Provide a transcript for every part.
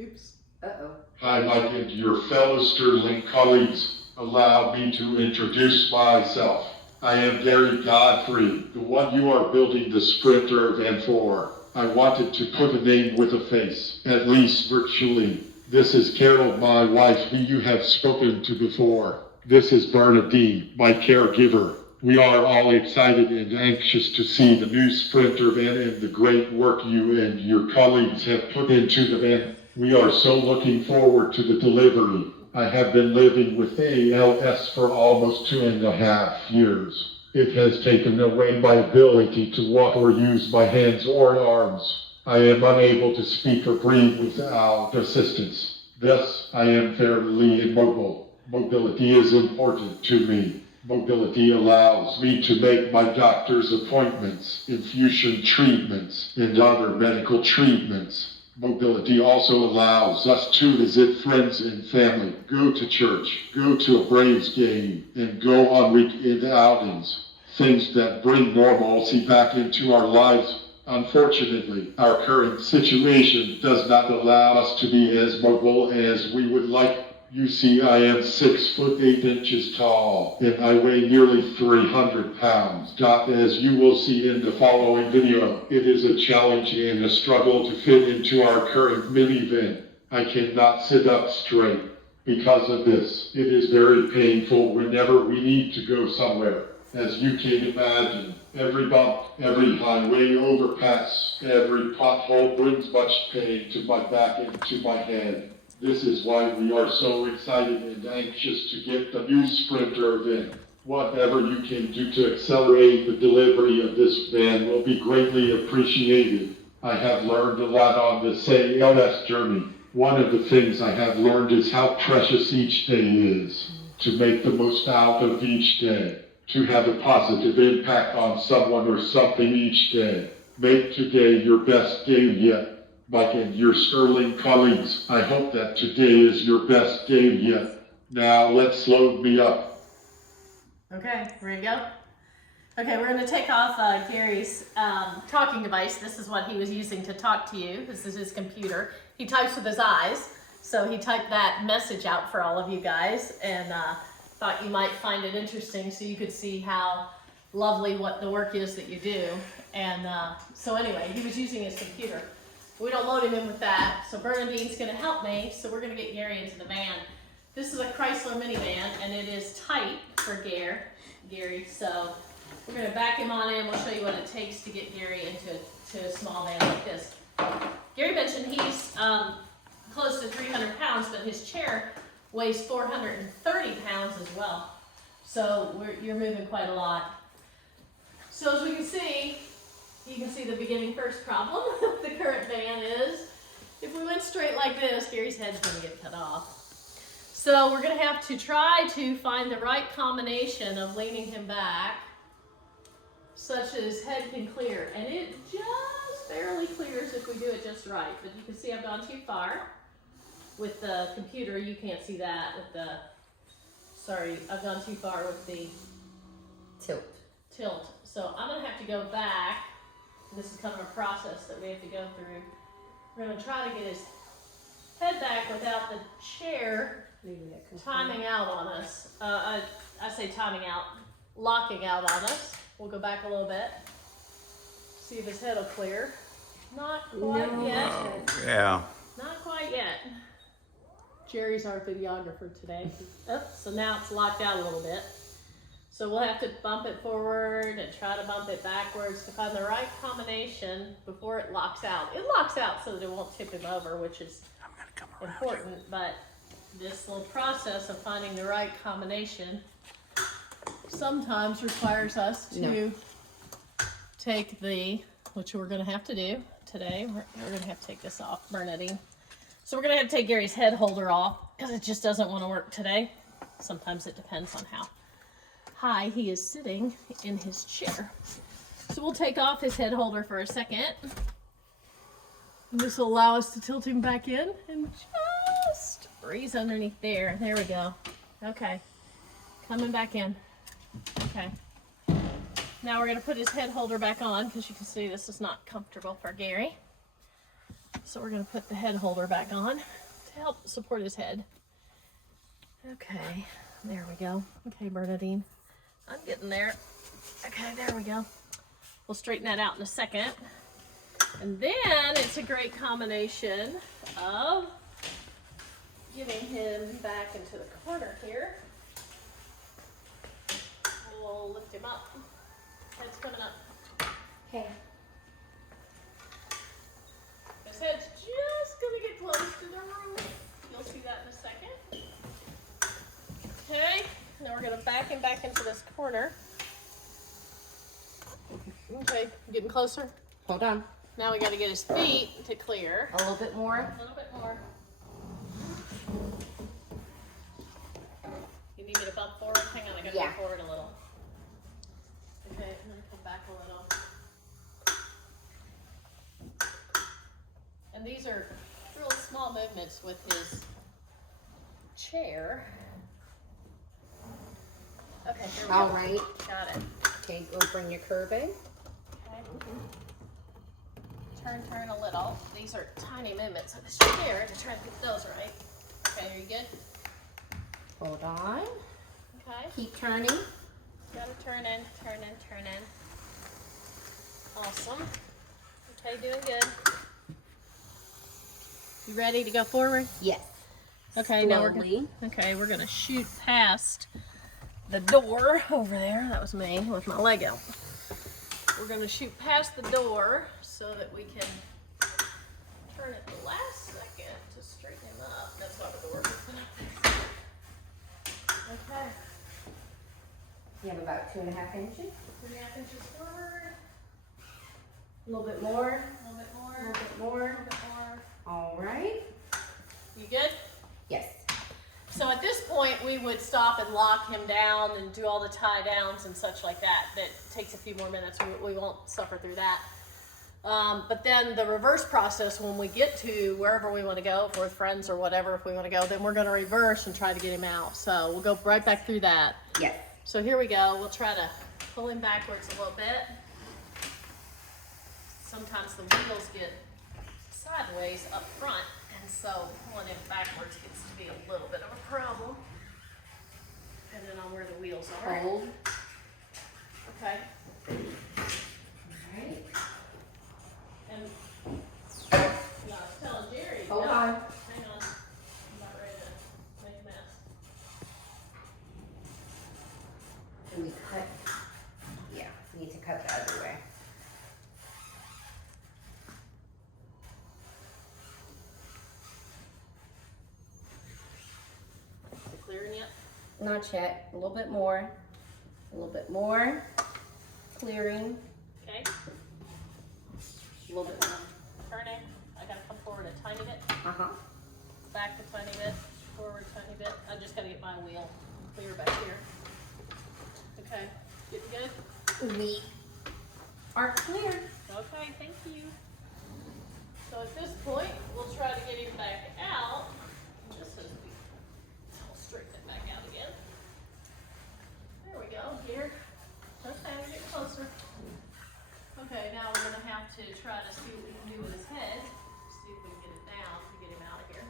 Oops. Uh-oh. Hi, Mike, and your fellow Sterling colleagues. Allow me to introduce myself. I am Gary Godfrey, the one you are building the Sprinter van for. I wanted to put a name with a face, at least virtually. This is Carol, my wife, who you have spoken to before. This is Bernadine, my caregiver. We are all excited and anxious to see the new Sprinter van and the great work you and your colleagues have put into the van. We are so looking forward to the delivery. I have been living with ALS for almost 2.5 years. It has taken away my ability to walk or use my hands or arms. I am unable to speak or breathe without assistance. Thus, I am fairly immobile. Mobility is important to me. Mobility allows me to make my doctor's appointments, infusion treatments, and other medical treatments. Mobility also allows us to visit friends and family, go to church, go to a Braves game, and go on weekend outings. Things that bring normalcy back into our lives. Unfortunately, our current situation does not allow us to be as mobile as we would like. You see, I am 6 foot 8 inches tall, and I weigh nearly 300 pounds. As you will see in the following video, it is a challenge and a struggle to fit into our current minivan. I cannot sit up straight. Because of this, it is very painful whenever we need to go somewhere. As you can imagine, every bump, every highway overpass, every pothole brings much pain to my back and to my head. This is why we are so excited and anxious to get the new Sprinter van. Whatever you can do to accelerate the delivery of this van will be greatly appreciated. I have learned a lot on this ALS journey. One of the things I have learned is how precious each day is. To make the most out of each day. To have a positive impact on someone or something each day. Make today your best day yet. Mike and your Sterling colleagues, I hope that today is your best day yet. Now let's load me up. Okay, ready to go? Okay, we're going to take off Gary's talking device. This is what he was using to talk to you. This is his computer. He types with his eyes, so he typed that message out for all of you guys, and thought you might find it interesting so you could see how lovely what the work is that you do. And so anyway, he was using his computer. We don't load him in with that, so Bernadine's going to help me, so we're going to get Gary into the van. This is a Chrysler minivan, and it is tight for Gary, so we're going to back him on in. We'll show you what it takes to get Gary into a small van like this. Gary mentioned he's close to 300 pounds, but his chair weighs 430 pounds as well. So you're moving quite a lot. So as we can see, you can see the beginning first problem with the current van is, if we went straight like this, Gary's head's going to get cut off. So we're going to have to try to find the right combination of leaning him back, such that his head can clear. And it just barely clears if we do it just right. But you can see I've gone too far. With the computer, you can't see that. I've gone too far with the tilt. So I'm going to have to go back. This is kind of a process that we have to go through. We're going to try to get his head back without the chair timing out on us. I say timing out, locking out on us. We'll go back a little bit. See if his head will clear. Not quite yet. Yeah. Not quite yet. Jerry's our videographer today. So now it's locked out a little bit. So we'll have to bump it forward and try to bump it backwards to find the right combination before it locks out. It locks out so that it won't tip him over, which is important, but this little process of finding the right combination sometimes requires us to take which we're going to have to do today. We're going to have to take this off, Bernadine. So we're going to have to take Gary's head holder off because it just doesn't want to work today. Sometimes it depends on how high he is sitting in his chair. So we'll take off his head holder for a second. And this will allow us to tilt him back in and just raise underneath there. There we go. Okay. Coming back in. Okay. Now we're going to put his head holder back on because you can see this is not comfortable for Gary. So we're gonna put the head holder back on to help support his head. Okay, there we go. Okay, Bernadine, I'm getting there. Okay, there we go. We'll straighten that out in a second. And then it's a great combination of getting him back into the corner here. We'll lift him up. Head's coming up. Okay. His head's just gonna get close to the roof. You'll see that in a second. Okay, now we're gonna back him back into this corner. Okay, getting closer. Hold on. Now we gotta get his feet to clear. A little bit more. A little bit more. You need me to bump forward? Hang on, I gotta Yeah. go forward a little. Okay, and then come back a little. And these are real small movements with his chair. Okay, here we All go. right. Got it. Okay, go bring your curve in. Okay. Turn a little. These are tiny movements of his chair to try to get those right. Okay, are you good? Hold on. Okay. Keep turning. Gotta turn in. Awesome. Okay, doing good. You ready to go forward? Yes. Okay, now we're gonna shoot past the door over there. That was me with my leg out. We're gonna shoot past the door so that we can turn at the last second to straighten him up. That's why the door is up. Okay. You have about 2.5 inches. 3.5 inches forward. A little bit more. A little bit more. A little bit A more. little bit more. All right. You good? Yes. So at this point, we would stop and lock him down and do all the tie downs and such like that. That takes a few more minutes. We won't suffer through that. But then the reverse process, when we get to wherever we want to go, if we're with friends or whatever, if we want to go, then we're going to reverse and try to get him out. So we'll go right back through that. Yes. So here we go. We'll try to pull him backwards a little bit. Sometimes the wheels get sideways up front, and so pulling him backwards gets to be a little bit of a problem, depending on where the wheels are. Hold. Okay. All right. And yeah, I was telling Jerry. Hold no, on. Hang on. I'm about ready to make a mess. Can we cut? Yeah, we need to cut the other way. Is it clearing yet? Not yet. A little bit more. A little bit more. Clearing. Okay. A little bit more. Turning. I gotta come forward a tiny bit. Uh-huh. Back a tiny bit, forward a tiny bit. I just gotta get my wheel clear back here. Okay, getting good? We are clear. Okay, thank you. So at this point, we'll try to get him back out. Just so I'll straighten it back out again. There we go, here. Okay, we're getting closer. Okay, now we're gonna have to try to see what we can do with his head. See if we can get it down to get him out of here.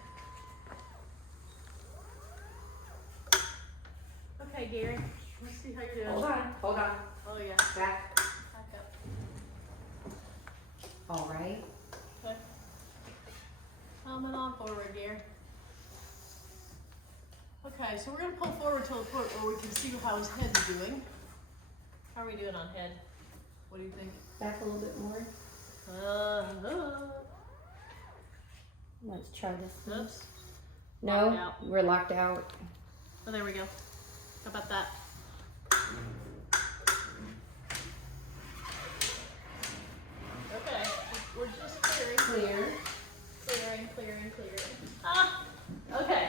Okay, Gary, let's see how you're doing. Hold on. Hold on. Oh yeah, Back. back up. All right. Okay. Coming on forward, Gary. Okay, so we're gonna pull forward to a point where we can see how his head's doing. How are we doing on head? What do you think? Back a little bit more. Let's try this. Oops. No, Locked out. we're locked out. Oh, there we go. How about that? Okay, we're just clearing. Clear. Clearing. Ah, okay.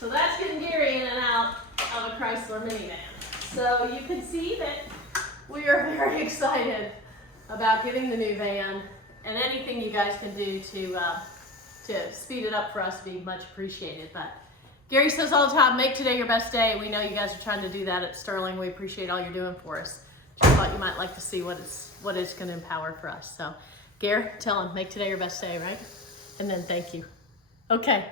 So that's getting Gary in and out of a Chrysler minivan. So you can see that we are very excited about getting the new van, and anything you guys can do to speed it up for us would be much appreciated. But Gary says all the time, make today your best day. We know you guys are trying to do that at Sterling. We appreciate all you're doing for us. Just thought you might like to see what it's going to empower for us. So Gare, tell him, make today your best day, right? And then thank you. Okay.